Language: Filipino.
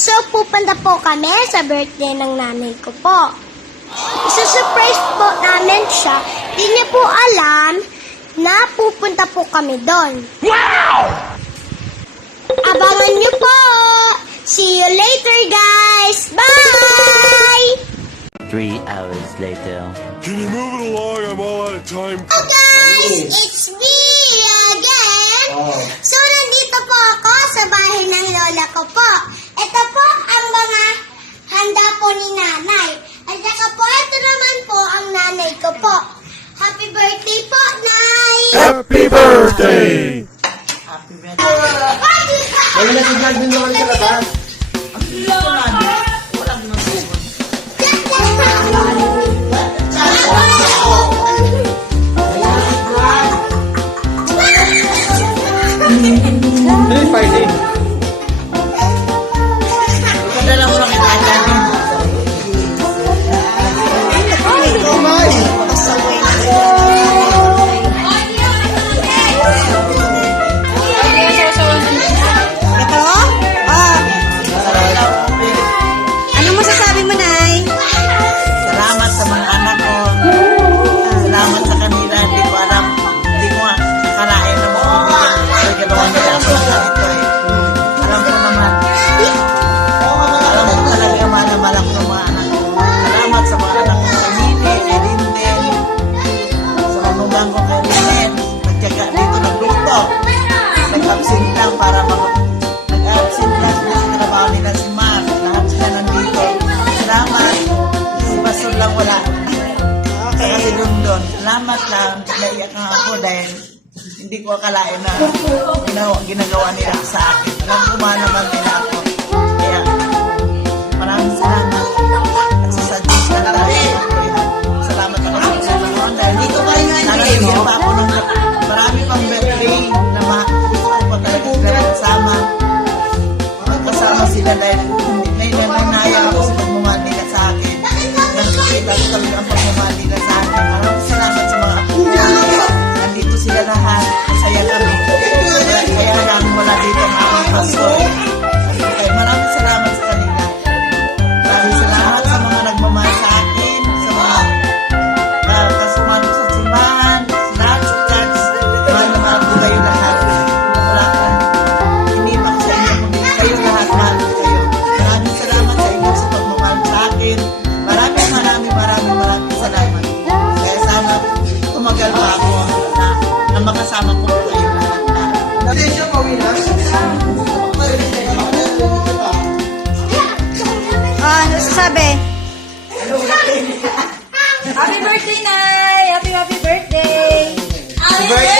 So, pupunta po kami sa birthday ng nanay ko po. Isusurprise po namin siya. Di niya po alam na pupunta po kami doon. Wow! Abangan niyo po! See you later, guys! Bye! 3 hours later. Can you move it along? I'm all out of time. Hello guys! It's me again! So, nandito po ako sa bahay ng lola ko po. Ito po ang mga handa po ni nanay. At saka po, ito naman po ang nanay ko po. Happy birthday po, Nay! Happy birthday! Wala na si Galvin naman sa labas. Ano yung fighting? Padala mo lang kita dyan. Oh my! Ito? Oh. Ano masasabi mo, Nay? Salamat sa mga anak ko. Salamat sa kanila. Hindi ko alam. Hindi ko nga akalain na magagawa nila ako ng ganito eh. Alam ko naman. Alam ko talaga mahal ko ng mga anak ko. Salamat sa mga anak ko. Kay Nini, kay Linden. Sa manugang ko kay Linden. Nagtyaga dito, nagluto. Nag-absent lang para nag-absent lang sa trabaho nila si Mark. Lahat sila nandito. Salamat. Si Basur lang wala. Saka si London. Salamat lang. Naiyak nga ako dahil hindi ko akalain na ginagawa nila sa akin. Alam ko man naman nila ako. Kaya maraming salamat. At sa Diyos na tayo. Salamat ako sa Panginoon dahil dito kayo nga nalagyan pa ako ng marami pang birthday na gusto ko pa talaga sila magkasama. Magkasama sila dahil may naya ako sa pagmamahal nila sa akin. Nakikita ko talaga ang pagmamahal nila sa akin. Maraming salamat sa mga apo ko. Nandito sila lahat. Masaya kami. Kaya lang wala dito ang aking pastor. Kaya maraming salamat sa kanila. Maraming salamat sa mga nagmamahal sa akin. Sa mga kasamahan ko sa simbahan. Lahat sa church. Mahal na mahal ko kayo lahat. Wala ka. Hindi pa sa inyo kundi kayo lahat. Mahal ko kayo. Maraming salamat sa inyo sa pagmamahal sa akin. Maraming salamat. Kaya sana tumagal pa ako na makasama ko kayo lahat. Attention, Pawina. Ano sasabi? Happy birthday, Nay! Happy birthday! Happy birthday!